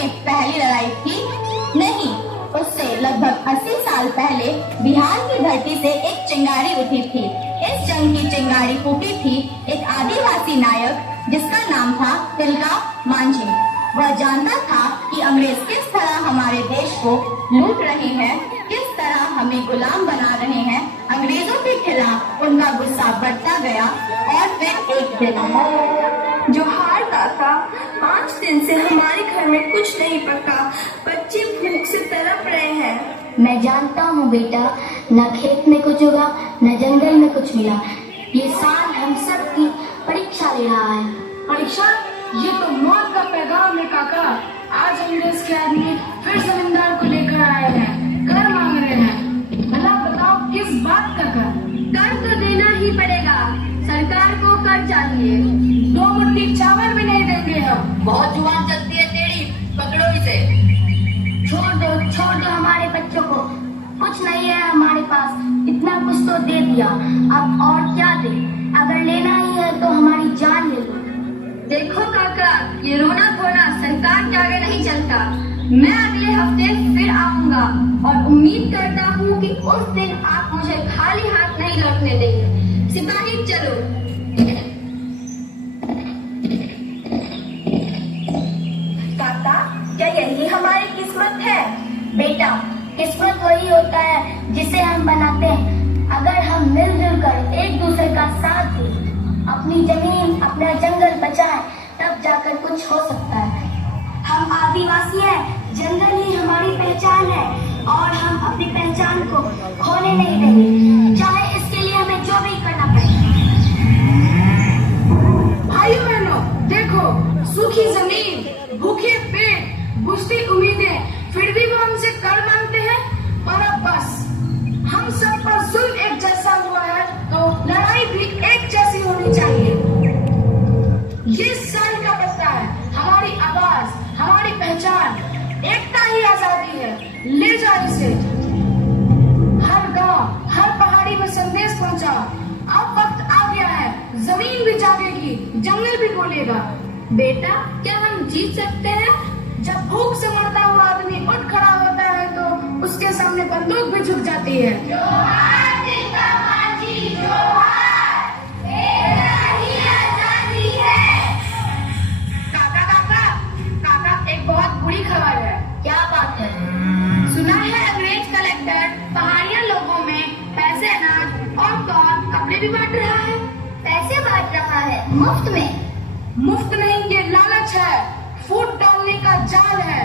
में पहली लड़ाई थी? नहीं, उससे लगभग 80 साल पहले बिहार की धरती से एक चिंगारी उठी थी। इस जंग की चिंगारी फूटी थी एक आदिवासी नायक जिसका नाम था तिलका मांझी। वह जानता था कि अंग्रेज किस तरह हमारे देश को लूट रहे हैं, किस तरह हमें गुलाम बना रहे हैं। अंग्रेजों के खिलाफ उनका गुस्सा बढ़ता गया और फिर एक दिन जोहार काका, 5 दिन से हमारे घर में कुछ नहीं पका, बच्चे भूख से तड़प रहे हैं। मैं जानता हूँ बेटा, न खेत में कुछ उगा न जंगल में कुछ मिला। ये साल हम सब की परीक्षा ले रहा है। परीक्षा? ये तो मौत का पैगाम है काका। आज अंग्रेज के आदमी फिर जमींदार को लेकर आए हैं, कर मांग रहे हैं। भला बताओ किस बात का कर? कर तो देना ही पड़ेगा, सरकार को कर चाहिए। 2 मुट्ठी चावल भी नहीं देंगे हम। बहुत जुबान चलती है तेरी, पकड़ो इसे। छोड़ दो हमारे बच्चों को। कुछ नहीं है हमारे पास, इतना कुछ तो दे दिया, अब और क्या दे? अगर लेना ही है तो हमारी जान ले लो। देखो काका, ये रोना धोना सरकार के आगे नहीं चलता। मैं अगले हफ्ते फिर आऊंगा और उम्मीद करता हूँ कि उस दिन आप मुझे खाली हाथ नहीं लौटने देंगे। सिपाही चलो। काका, क्या यही हमारी किस्मत है? बेटा, किस्मत वही होता है जिसे हम बनाते हैं। अगर हम मिलजुल कर एक दूसरे का साथ दें, अपनी जमीन अपना जंगल बचाएं, तब जाकर कुछ हो सकता है। हम आदिवासी हैं, जंगल ही हमारी पहचान है और हम अपनी पहचान को खोने नहीं देंगे, चाहे इसके लिए हमें जो भी करना पड़े। भाइयों बहनों, देखो, सूखी जमीन, भूखे पेट, बुझती उम्मीदें, फिर भी वो हमसे कर मांगते हैं। और अब बस हम सब पर जुल्म एक जैसा हुआ है तो लड़ाई भी एक जैसी होनी चाहिए। ये साल का पत्ता है, हमारी आवाज, हमारी पहचान, एकता ही आजादी है। ले जाओ इसे, हर गांव, हर पहाड़ी में संदेश पहुंचा। अब वक्त आ गया है, जमीन भी जागेगी, जंगल भी बोलेगा। बेटा, क्या हम जीत सकते हैं? जब भूख से मरता हुआ आदमी उठ खड़ा होता है तो उसके सामने बंदूक भी झुक जाती है। जोहार तिलका मांझी, जोहार, तेरा ही आजादी है। काका, एक बहुत बुरी खबर है। क्या बात है? सुना है अंग्रेज कलेक्टर पहाड़िया लोगों में पैसे, अनाज और कपड़े भी बांट रहा है। पैसे बांट रहा है? मुफ्त में? मुफ्त नहीं, ये लालच है, फूट डालने का जाल है।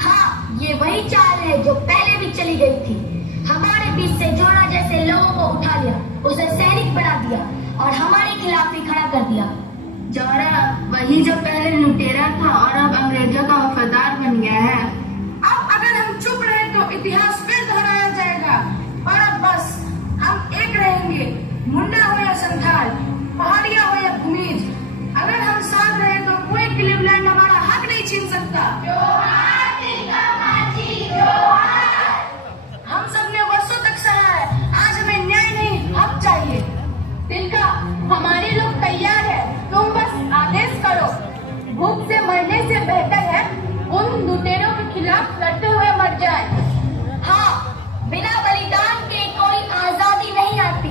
हाँ, ये वही चाल है जो पहले भी चली गई थी। हमारे बीच से जोड़ा जैसे लोगों को उठा लिया, उसे सैनिक बना दिया और हमारे खिलाफ ही खड़ा कर दिया। जौहरा वही जो पहले लुटेरा था और अब अंग्रेजों का वफादार बन गया है। अब अगर हम चुप रहे तो इतिहास फिर दोहराया जाएगा। और अब बस हम एक रहेंगे, मुंडा हो या संथाल, पहाड़िया हो या भूमिज। अगर हम साथ रहे तो कोई क्लीवलैंड हमारा हक नहीं छीन सकता। जोहार तिलका मांझी, जोहार। हम सब ने वर्षों तक सहा है, आज हमें न्याय नहीं, हक चाहिए। तिलका, हमारे लोग तैयार है, तुम बस आदेश करो। भूख से मरने से बेहतर है उन लुटेरों के खिलाफ लड़ते हुए मर जाए। हाँ, बिना बलिदान के कोई आजादी नहीं आती,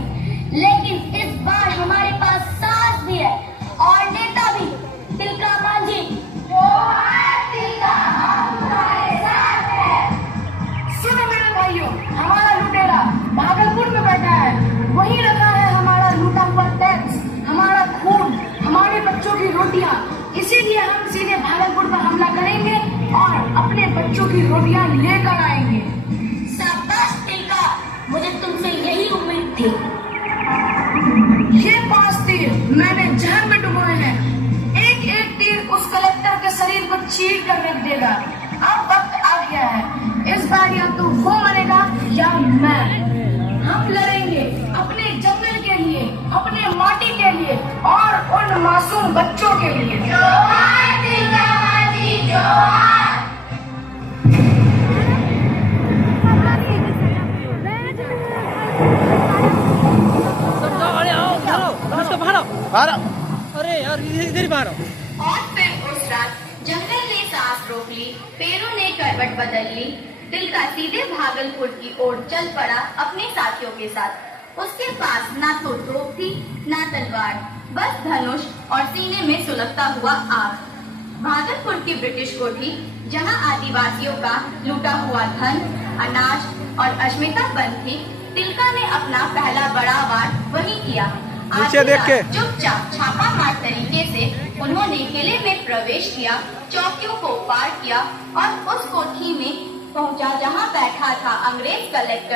लेकिन इस बार हमारे पास साहस भी है और नेता भी। तिलका मांझी, जोहार तिलका, हम तुम्हारे साथ हैं। सुनो मेरे भाइयों, हमारा लुटेरा भागलपुर में बैठा है, वहीं रखा है हमारा लूटा हुआ टैक्स, हमारा खून, हमारे बच्चों की रोटियां। इसीलिए हम सीधे भागलपुर पर हमला करेंगे और अपने बच्चों की रोटियां लेकर आएंगे। शाबाश तिलका, मुझे तुमसे यही उम्मीद थी। ये 5 तीर मैंने जहर में डुबोए हैं, एक एक तीर उस कलेक्टर के शरीर को चीर कर रख देगा। अब वक्त आ गया है, इस बार या तो वो मरेगा या मैं। हम लड़ेंगे अपने जंगल के लिए, अपने माटी के लिए और उन मासूम बच्चों के लिए। जोहार तिलका मांझी, जोहार। अरे यार, इधर ही बाहर आओ। और फिर उस रात जंगल ने सांस रोक ली, पेड़ों ने करवट बदल ली। तिलका सीधे भागलपुर की ओर चल पड़ा अपने साथियों के साथ। उसके पास ना तो तोप थी ना तलवार, बस धनुष और सीने में सुलगता हुआ आग। भागलपुर की ब्रिटिश कोठी, जहां आदिवासियों का लूटा हुआ धन, अनाज और अश्मिता बंद थी, तिलका ने अपना पहला बड़ा वार वहीं किया। नीचे देख के चुपचाप छापामार तरीके से उन्होंने किले में प्रवेश किया, चौकियों को पार किया और उस कोठी में पहुंचा जहां बैठा था अंग्रेज कलेक्टर